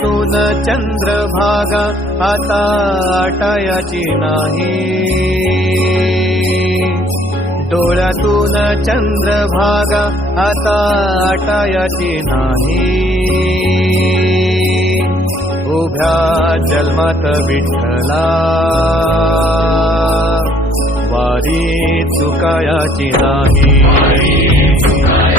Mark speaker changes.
Speaker 1: तून चंद्र भागा आता टायाची नाही डोळ्यातून चंद्र भागा आता टायाची नाही उभ्या जलमत विठ्ठला वारी चुकायाची
Speaker 2: नाही